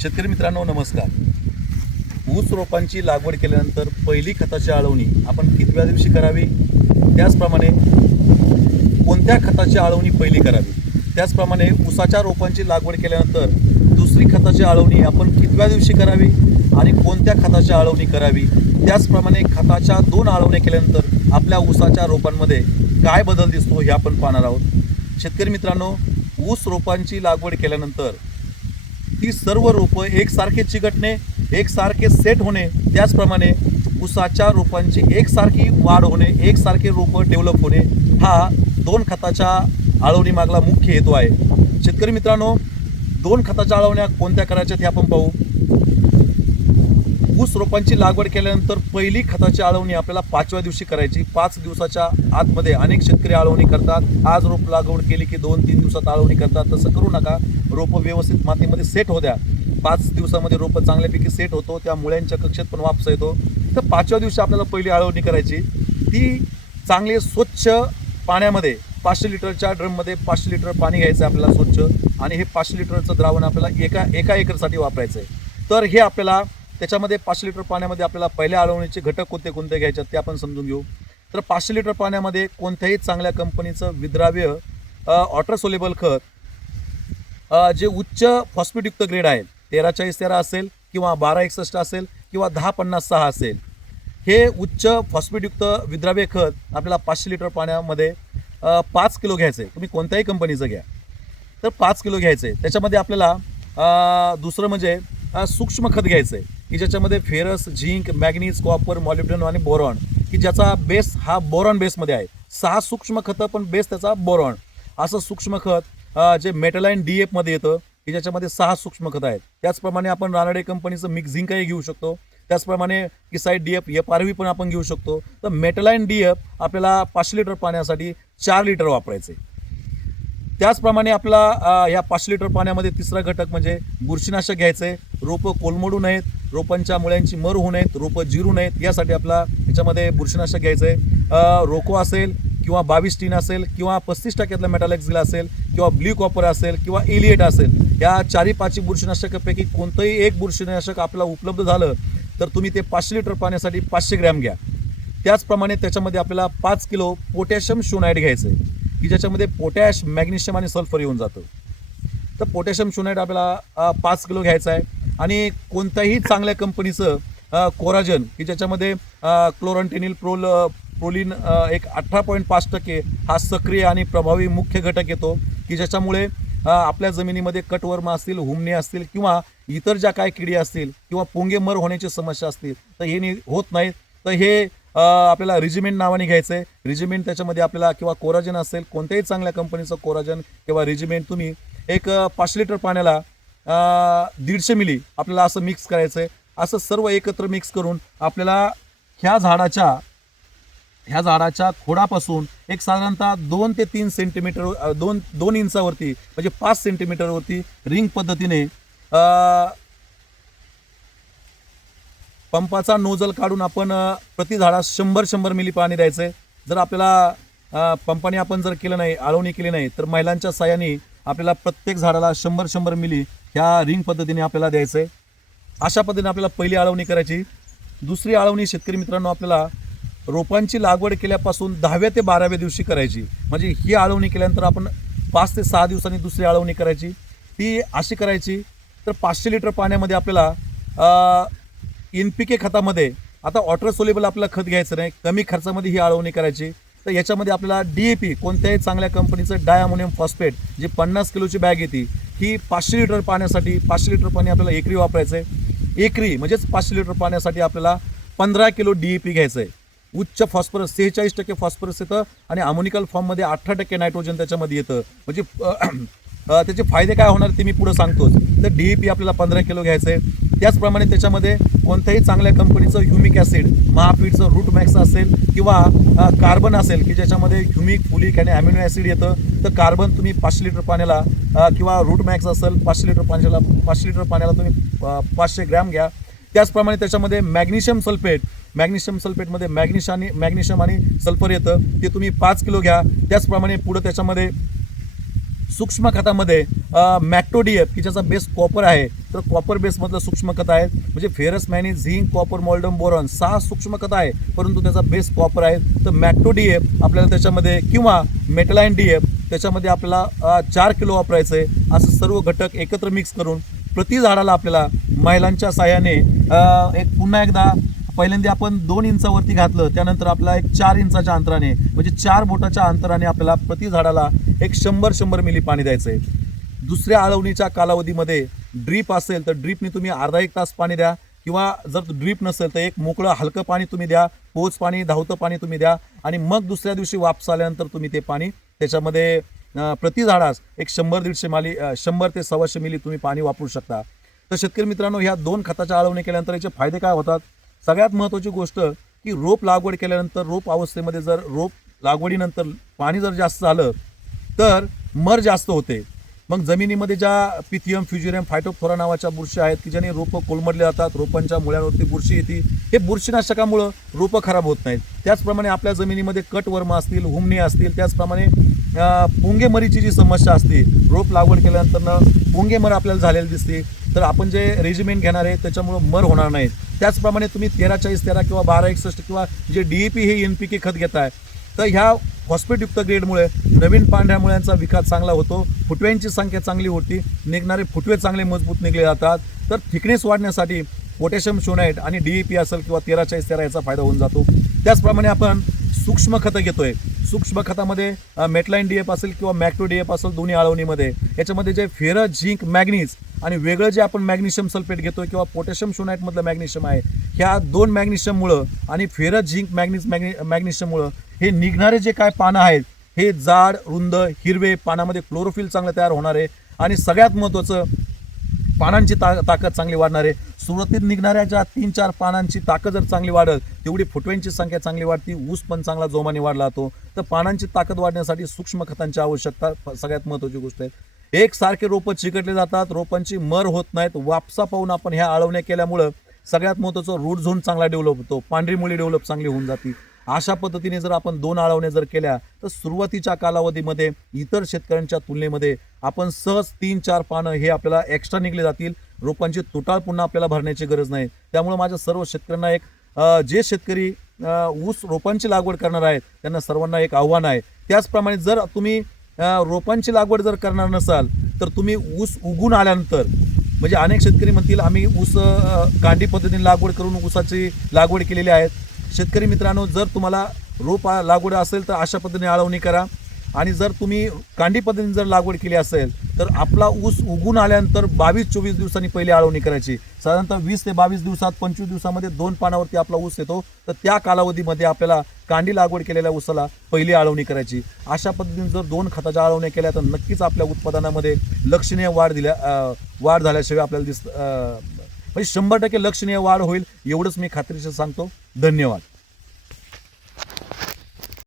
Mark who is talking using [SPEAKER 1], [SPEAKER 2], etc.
[SPEAKER 1] शेतकरी मित्रांनो नमस्कार. ऊस रोपांची लागवड केल्यानंतर पहिली खताची आळवणी आपण कितव्या दिवशी करावी? त्याचप्रमाणे कोणत्या खताची आळवणी पहिली करावी? त्याचप्रमाणे ऊसाच्या रोपांची लागवड केल्यानंतर दुसरी खताची आळवणी आपण कितव्या दिवशी करावी? आणि कोणत्या खताची आळवणी करावी? त्याचप्रमाणे खताच्या दोन आळवण्या केल्यानंतर आपल्या ऊसाच्या रोपांमध्ये काय बदल दिसतो हे आपण पाहणार आहोत. शेतकरी मित्रांनो ऊस रोपांची लागवड केल्यानंतर ती सर्व रोपं एकसारखे चिकटणे एकसारखे सेट होणे त्याचप्रमाणे उसाच्या रोपांची एकसारखी वाढ होणे एकसारखे रोपं डेव्हलप होणे हा दोन खताच्या आळवणी मागला मुख्य हेतू आहे. शेतकरी मित्रांनो दोन खताच्या आळवण्या कोणत्या करायच्या ते आपण पाहू. ऊस रोपांची लागवड केल्यानंतर पहिली खताची आळवणी आपल्याला पाचव्या दिवशी करायची. पाच दिवसाच्या आतमध्ये अनेक शेतकरी आळवणी करतात. आज रोप लागवड केली की दोन तीन दिवसात आळवणी करतात. तसं करू नका. रोपं व्यवस्थित मातीमध्ये सेट होत्या पाच दिवसामध्ये रोपं चांगल्यापैकी सेट होतो. त्या मुळ्यांच्या कक्षेत पण वापस येतो. तर पाचव्या दिवशी आपल्याला पहिली आळवणी करायची. ती चांगले स्वच्छ पाण्यामध्ये पाचशे लिटरच्या ड्रममध्ये पाचशे लिटर पाणी घ्यायचं आहे आपल्याला स्वच्छ. आणि हे पाचशे लिटरचं द्रावण आपल्याला एका एका एकरसाठी वापरायचं आहे तर हे आपल्याला त्याच्यामध्ये पाचशे लिटर पाण्यामध्ये आपल्याला पहिल्या आळवणीचे घटक कोणते कोणते घ्यायचे आहेत ते आपण समजून घेऊ. तर पाचशे लिटर पाण्यामध्ये कोणत्याही चांगल्या कंपनीचं विद्राव्य ऑटर सोलेबल खत जे उच्च फॉस्फेटयुक्त ग्रेड आहे तेरा चाळीस तेरा असेल किंवा बारा एकसष्ट असेल किंवा दहा पन्नास सहा असेल हे उच्च फॉस्फेटयुक्त विद्राव्य खत आपल्याला पाचशे लिटर पाण्यामध्ये पाच किलो घ्यायचं. आहे तुम्ही कोणत्याही कंपनीचं घ्या. तर पाच किलो घ्यायचं. आहे त्याच्यामध्ये आपल्याला दुसरं म्हणजे सूक्ष्म खत घ्यायचं आहे की ज्याच्यामध्ये ferrous zinc manganese copper molybdenum आणि बोरॉन की ज्याचा बेस हा बोरॉन बेसमध्ये आहे. सहा सूक्ष्म खतं पण बेस त्याचा बोरॉन. असं सूक्ष्म खत जे मेटलाईन डी एफमध्ये येतं की ज्याच्यामध्ये सहा सूक्ष्म खतं आहेत. त्याचप्रमाणे आपण रानडे कंपनीचं मिक्स झिंकही घेऊ शकतो. त्याचप्रमाणे किसाईड D F F R V पण आपण घेऊ शकतो. तर मेटलाईन डी एफ आपल्याला पाचशे लिटर पाण्यासाठी चार लिटर वापरायचे. त्याचप्रमाणे आपला ह्या या पाचशे लिटर पाण्यामध्ये तिसरा घटक म्हणजे बुरशीनाशक घ्यायचं. आहे रोपं कोलमडू नयेत. रोपांच्या मुळ्यांची मर होऊ नयेत रोपं जिरू नयेत यासाठी आपला याच्यामध्ये बुरशीनाशक घ्यायचं आहे रोको असेल किंवा बावीस टीन असेल किंवा पस्तीस टक्क्यातलं मेटालेक्झिल असेल किंवा ब्ल्यू कॉपर असेल किंवा एलिएट असेल या चारी पाचही बुरशीनाशकापैकी कोणतंही एक बुरशीनाशक आपल्याला उपलब्ध झालं तर तुम्ही ते पाचशे लिटर पाण्यासाठी पाचशे ग्रॅम घ्या. त्याचप्रमाणे त्याच्यामध्ये आपल्याला पाच किलो पोटॅशियम शोनाईड घ्यायचं आहे की ज्याच्यामध्ये पोटॅश मॅग्नेशियम आणि सल्फर येऊन जातं. तर पोटॅशियम शोनाईड आपल्याला पाच किलो घ्यायचं आहे आणि कोणत्याही चांगल्या कंपनीचं कोराजन की ज्याच्यामध्ये क्लोरंटेनिल प्रोल प्रोलिन एक अठरा पॉईंट पाच टक्के हा सक्रिय आणि प्रभावी मुख्य घटक येतो की ज्याच्यामुळे आपल्या जमिनीमध्ये कटवर्म असतील हुमणे असतील किंवा इतर ज्या काय किडी असतील किंवा पोंगे मर होण्याची समस्या असतील तर हे नि- होत नाहीत. तर हे आपल्याला रिजिमेंट नावाने घ्यायचं आहे. रिजिमेंट त्याच्यामध्ये आपल्याला किंवा कोराजन असेल कोणत्याही चांगल्या कंपनीचं कोराजन किंवा रिजिमेंट तुम्ही एक पाच लिटर पाण्याला दीडशे मिली आपल्याला असं मिक्स करायचं आहे असं सर्व एकत्र मिक्स करून आपल्याला ह्या झाडाच्या ह्या झाडाच्या खोडापासून एक साधारणतः दोन ते तीन सेंटीमीटर दोन दोन इंचावरती म्हणजे पाच सेंटीमीटरवरती रिंग पद्धतीने पंपाचा नोजल काढून आपण प्रति झाडास शंभर शंभर मिली पाणी द्यायचं आहे जर आपल्याला पंपाने आपण जर केलं नाही आळवणी केली नाही तर महिलांच्या साह्याने आपल्याला प्रत्येक झाडाला शंभर शंभर मिली ह्या रिंग पद्धतीने आपल्याला द्यायचं आहे अशा पद्धतीने आपल्याला पहिली आळवणी करायची. दुसरी आळवणी शेतकरी मित्रांनो आपल्याला रोपांची लागवड केल्यापासून दहाव्या ते बाराव्या दिवशी करायची. म्हणजे ही आळवणी केल्यानंतर आपण पाच ते सहा दिवसांनी दुसरी आळवणी करायची. ती अशी करायची तर पाचशे लिटर पाण्यामध्ये आपल्याला एन पी के खतामध्ये आता वॉटर सोलेबल आपल्याला खत घ्यायचं नाही कमी खर्चामध्ये ही आळवणी करायची. तर याच्यामध्ये आपल्याला डी ए पी कोणत्याही चांगल्या कंपनीचं डायमोनियम फॉस्फेट जी पन्नास किलोची बॅग येते ही पाचशे लिटर पाण्यासाठी पाचशे लिटर पाणी आपल्याला एकरी वापरायचं आहे एकरी म्हणजेच पाचशे लिटर पाण्यासाठी आपल्याला पंधरा किलो डी ए पी घ्यायचं आहे उच्च फॉस्फरस सेहेचाळीस टक्के फॉस्फरस येतं आणि अमोनिकल फॉर्ममध्ये अठरा टक्के नायट्रोजन त्याच्यामध्ये येतं. म्हणजे त्याचे फायदे काय होणार ते मी पुढं सांगतोच. तर डी ए पी आपल्याला पंधरा किलो घ्यायचं आहे त्याचप्रमाणे त्याच्यामध्ये कोणत्याही चांगल्या कंपनीचं ह्युमिक ॲसिड महापीठचं रूट मॅक्स असेल किंवा कार्बन असेल की ज्याच्यामध्ये ह्युमिक फुलिक आणि अमिनो ॲसिड येतं तर कार्बन तुम्ही पाचशे लिटर पाण्याला किंवा रूट मॅक्स असेल पाचशे लिटर पाण्याला पाचशे लिटर पाण्याला तुम्ही पाचशे ग्रॅम घ्या. त्याचप्रमाणे त्याच्यामध्ये मॅग्नेशियम सल्फेट मॅग्नेशियम सल्फेटमध्ये मॅग्नेश आणि मॅग्नेशियम आणि सल्फर येतं ते तुम्ही पाच किलो घ्या. त्याचप्रमाणे पुढं त्याच्यामध्ये सूक्ष्म खतामध्ये मॅक्टोडीएफ की ज्याचा बेस कॉपर आहे तर कॉपर बेसमधलं सूक्ष्म खत आहे. म्हणजे फेरस मॅनी झिंक कॉपर मॉल्डम बोरॉन सहा सूक्ष्म खत आहे परंतु त्याचा बेस कॉपर आहे. तर मॅक्टोडीएफ आपल्याला त्याच्यामध्ये किंवा मेटलाईन डीएफ त्याच्यामध्ये आपल्याला चार किलो वापरायचं आहे असं सर्व घटक एकत्र मिक्स करून प्रति झाडाला आपल्याला महिलांच्या साह्याने एक पुन्हा एकदा पहिल्यांदा आपण दोन इंचावरती घातलं त्यानंतर आपल्याला एक चार इंचाच्या अंतराने म्हणजे चार बोटाच्या अंतराने आपल्याला प्रति झाडाला एक शंभर शंभर मिली पाणी द्यायचं आहे दुसऱ्या आळवणीच्या कालावधीमध्ये ड्रीप असेल तर ड्रीपने तुम्ही अर्धा एक तास पाणी द्या किंवा जर ड्रीप नसेल तर एक मोकळं हलकं पाणी तुम्ही द्या पोच पाणी धावतं पाणी तुम्ही द्या आणि मग दुसऱ्या दिवशी वापस आल्यानंतर तुम्ही ते पाणी त्याच्यामध्ये प्रति झाडास एक शंभर दीडशे माली शंभर ते सव्वाशे मिली तुम्ही पाणी वापरू शकता. तर शेतकरी मित्रांनो ह्या दोन खताच्या आळवणी केल्यानंतर याचे फायदे काय होतात? सगळ्यात महत्त्वाची गोष्ट की रोप लागवड केल्यानंतर रोप अवस्थेमध्ये जर रोप लागवडीनंतर पाणी जर जास्त झालं तर मर जास्त होते. मग जमिनीमध्ये ज्या पिथियम फ्युजिरियम फायटोफोरा नावाच्या बुरशी आहेत की ज्याने रोपं कोलमडले जातात रोपांच्या मुळ्यांवरती बुरशी येते हे बुरशीनाशकामुळं रोपं खराब होत नाहीत. त्याचप्रमाणे आपल्या जमिनीमध्ये कटवर्म असतील हुमणी असतील त्याचप्रमाणे पुंगेमरीची जी समस्या असते रोप लागवड केल्यानंतर पुंगेमर आपल्याला झालेली दिसते. तर आपण जे रेजिमेंट घेणार आहे त्याच्यामुळं मर होणार नाही त्याचप्रमाणे तुम्ही तेरा चाळीस तेरा किंवा बारा एकसष्ट किंवा जे डी ए पी हे एन पी के खत घेताय तर ह्या फॉस्फेटयुक्त ग्रेडमुळे नवीन पांढऱ्या मुळ्यांचा विकास चांगला होतो. फुटव्यांची संख्या चांगली होती. निघणारे फुटवे चांगले मजबूत निघले जातात. तर थिकनेस वाढण्यासाठी पोटॅशियम शोनाईट आणि डी ए पी असेल किंवा तेरा चाळीस तेरा याचा फायदा होऊन जातो. त्याचप्रमाणे आपण सूक्ष्म खतं घेतोय. सूक्ष्म खतामध्ये मेटलाईन डी एफ असेल किंवा मॅक्टो डी एफ असेल दोन्ही आळवणीमध्ये याच्यामध्ये जे फेरा झिंक मॅग्नीज आणि वेगळं जे आपण मॅग्नेशियम सल्फेट घेतोय किंवा पोटॅशियम शोनाईटमधलं मॅग्नेशियम आहे ह्या दोन मॅग्नेशियममुळं आणि फेरा झिंक मॅग्नीज मॅग्ने मॅग्नेशियममुळं हे निघणारे जे काय पानं आहेत हे जाड रुंद हिरवे पानामध्ये क्लोरोफिल चांगलं तयार होणार आहे. आणि सगळ्यात महत्त्वाचं पानांची ता ताकद चांगली वाढणार आहे. सुरुवातीत निघणाऱ्या ज्या तीन चार पानांची ताकद जर चांगली वाढत तेवढी फुटव्यांची संख्या चांगली वाढती ऊस पण चांगला जोमाने वाढला जातो तर पानांची ताकद वाढण्यासाठी सूक्ष्म खतांची आवश्यकता सगळ्यात महत्त्वाची गोष्ट आहे. एकसारखे रोपं चिकटले जातात रोपांची मर होत नाहीत वापसा पाहून आपण ह्या आळवण्या केल्यामुळं सगळ्यात महत्त्वाचं रूट झोन चांगला डेव्हलप होतो पांढरी मुळी डेव्हलप चांगली होऊन जाते. अशा पद्धतीने जर आपण दोन आळवण्या जर केल्या तर सुरुवातीच्या कालावधीमध्ये इतर शेतकऱ्यांच्या तुलनेमध्ये आपण सहज तीन चार पानं हे आपल्याला एक्स्ट्रा निघले जातील. रोपांची तुटाळ पुन्हा आपल्याला भरण्याची गरज नाही. त्यामुळे माझ्या सर्व शेतकऱ्यांना एक जे शेतकरी ऊस रोपांची लागवड करणार आहेत त्यांना सर्वांना एक आव्हान आहे. त्याचप्रमाणे जर तुम्ही रोपांची लागवड जर करणार नसाल तर तुम्ही ऊस उगून आल्यानंतर म्हणजे अनेक शेतकरी म्हणतील आम्ही ऊस कांडी पद्धतीने लागवड करून ऊसाची लागवड केलेली आहे. शेतकरी मित्रांनो जर तुम्हाला रोप लागवड असेल तर अशा पद्धतीने आळवणी करा. आणि जर तुम्ही कांडी पद्धतीने जर लागवड केली असेल तर आपला ऊस उगून आल्यानंतर बावीस चोवीस दिवसांनी पहिली आळवणी करायची. साधारणतः वीस ते बावीस दिवसात पंचवीस दिवसामध्ये दोन पानावरती आपला ऊस येतो. तर त्या कालावधीमध्ये आपल्याला कांडी लागवड केलेल्या ऊसाला पहिली आळवणी करायची. अशा पद्धतीने जर दोन खताच्या आळवण्या केल्या तर नक्कीच आपल्या उत्पादनामध्ये लक्षणीय वाढ दिल्या वाढ झाल्याशिवाय आपल्याला दिस म्हणजे शंभर टक्के लक्षणीय वाढ होईल एवढंच मी खात्रीशीर सांगतो. धन्यवाद.